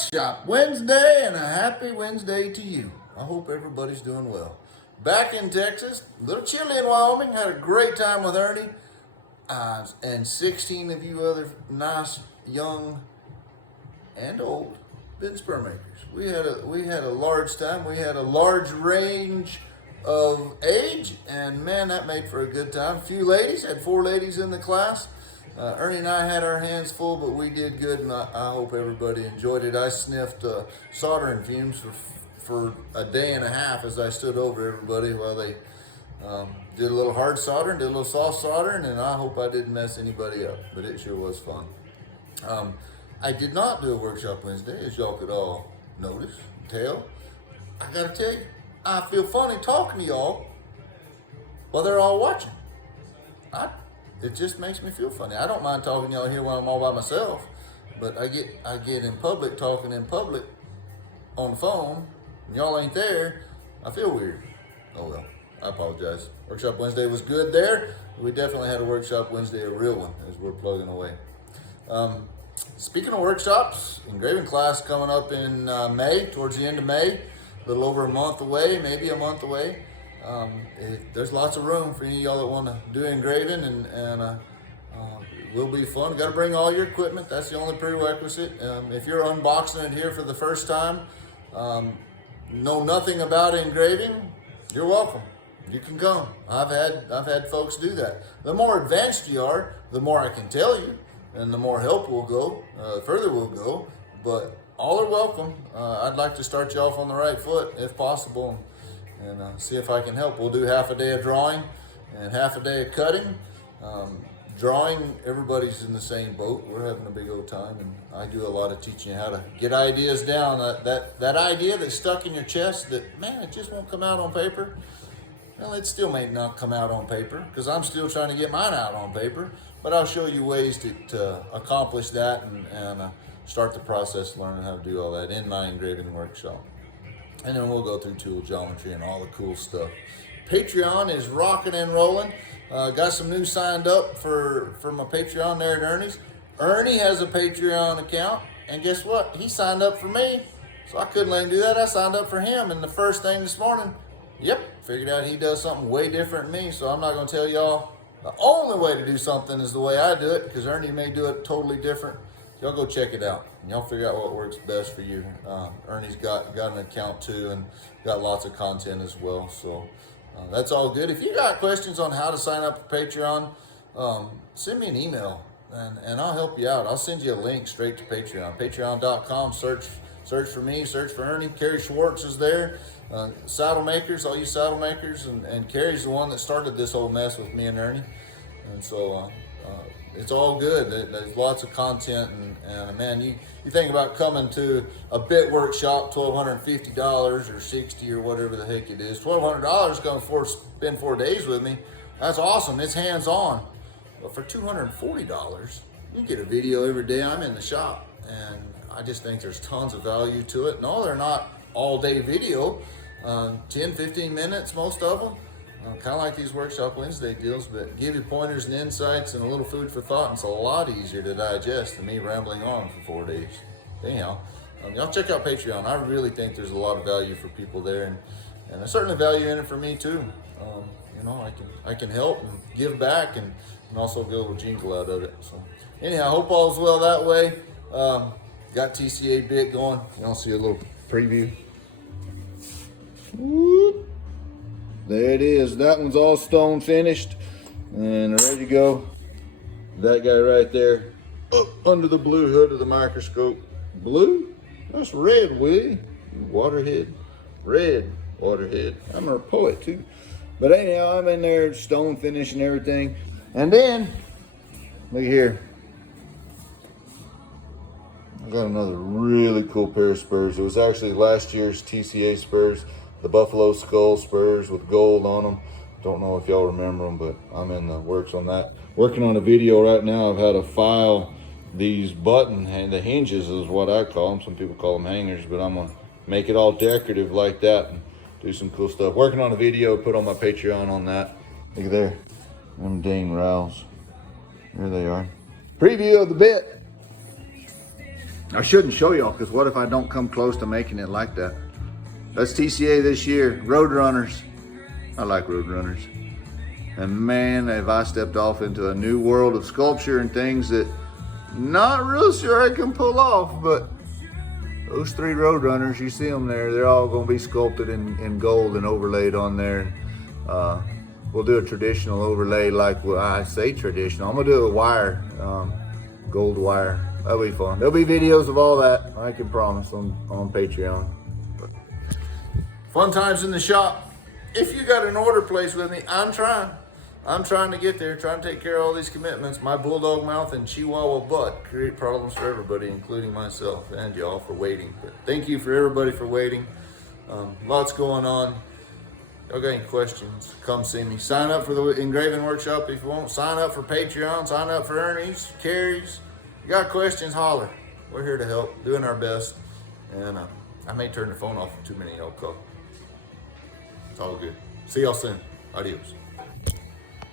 Workshop Wednesday, and a happy Wednesday to you. I hope everybody's doing well. Back in Texas, a little chilly in Wyoming. Had a great time with Ernie and 16 of you other nice, young, and old bin spur makers. We had a large time. We had a large range of age, and man, that made for a good time. A few ladies, had 4 ladies in the class. Ernie and I had our hands full, but we did good, and I hope everybody enjoyed it. I sniffed soldering fumes for a day and a half as I stood over everybody while they did a little hard soldering, did a little soft soldering, and I hope I didn't mess anybody up, but it sure was fun. I did not do a Workshop Wednesday, as y'all could all notice, tell. I gotta tell you, I feel funny talking to y'all while they're all watching. It just makes me feel funny. I don't mind talking to y'all here when I'm all by myself, but I get in public, talking in public on the phone, and y'all ain't there. I feel weird. Oh well, I apologize. Workshop Wednesday was good there. We definitely had a Workshop Wednesday, a real one, as we're plugging away. Speaking of workshops, engraving class coming up in May, towards the end of May, a little over a month away, maybe a month away. There's lots of room for any of y'all that want to do engraving, and it will be fun. Got to bring all your equipment. That's the only prerequisite. If you're unboxing it here for the first time, know nothing about engraving, you're welcome. You can come. I've had folks do that. The more advanced you are, the more I can tell you, and the more help will go, further will go. But all are welcome. I'd like to start you off on the right foot if possible, and see if I can help. We'll do half a day of drawing and half a day of cutting. Drawing, everybody's in the same boat. We're having a big old time, and I do a lot of teaching you how to get ideas down. That idea that's stuck in your chest that, man, it just won't come out on paper. Well, it still may not come out on paper because I'm still trying to get mine out on paper, but I'll show you ways to accomplish that and start the process of learning how to do all that in my engraving workshop. And then we'll go through tool geometry and all the cool stuff. Patreon is rocking and rolling. Got some new signed up for my Patreon there at Ernie's. Ernie has a Patreon account, and guess what? He signed up for me, so I couldn't let him do that. I signed up for him, and the first thing this morning, figured out he does something way different than me, so I'm not going to tell y'all the only way to do something is the way I do it, because Ernie may do it totally different. Y'all go check it out, and y'all figure out what works best for you. Ernie's got an account too, and got lots of content as well, so that's all good. If you got questions on how to sign up for Patreon, send me an email, and I'll help you out. I'll send you a link straight to Patreon. Patreon.com, search for me, search for Ernie. Carrie Schwartz is there. Saddle makers, all you saddle makers, and Carrie's the one that started this whole mess with me and Ernie, and so it's all good. There's lots of content, and man, you think about coming to a bit workshop, $1,250 or $60 or whatever the heck it is. $1,200 come spend 4 days with me. That's awesome. It's hands-on. But for $240, you get a video every day I'm in the shop, and I just think there's tons of value to it. No, they're not all-day video, 10, 15 minutes, most of them. Kind of like these Workshop Wednesday deals, but give you pointers and insights and a little food for thought, and it's a lot easier to digest than me rambling on for 4 days. Anyhow, y'all check out Patreon. I really think there's a lot of value for people there, and there's certainly value in it for me too. I can help and give back and also get a little jingle out of it. So anyhow, I hope all's well that way. Got TCAA Bit going. Y'all see a little preview. Whoop. There it is. That one's all stone finished and ready to go. That guy right there up under the blue hood of the microscope. Blue? That's red, Willie. Waterhead. Red waterhead. I'm a poet too. But anyhow, I'm in there stone finish and everything. And then, look here. I got another really cool pair of spurs. It was actually last year's TCAA spurs. The Buffalo Skull spurs with gold on them. Don't know if y'all remember them, but I'm in the works on that. Working on a video right now of how to file these the hinges is what I call them. Some people call them hangers, but I'm gonna make it all decorative like that and do some cool stuff. Working on a video, put on my Patreon on that. Look at there, them dang rows. There they are. Preview of the bit. I shouldn't show y'all, because what if I don't come close to making it like that? That's TCA this year. Roadrunners. I like Roadrunners. And man, have I stepped off into a new world of sculpture and things that not real sure I can pull off, but those 3 Roadrunners, you see them there, they're all going to be sculpted in gold and overlaid on there. We'll do a traditional overlay, like, well, I say traditional. I'm going to do a wire, gold wire. That'll be fun. There'll be videos of all that, I can promise, on Patreon. Fun times in the shop. If you got an order placed with me, I'm trying to get there, trying to take care of all these commitments. My bulldog mouth and chihuahua butt create problems for everybody, including myself and y'all, for waiting. But thank you for everybody for waiting. Lots going on. Y'all got any questions, come see me. Sign up for the engraving workshop if you want. Sign up for Patreon. Sign up for Ernie's, Carrie's. You got questions, holler. We're here to help, doing our best. And I may turn the phone off if too many y'all call. It's all good. See y'all soon. Adios.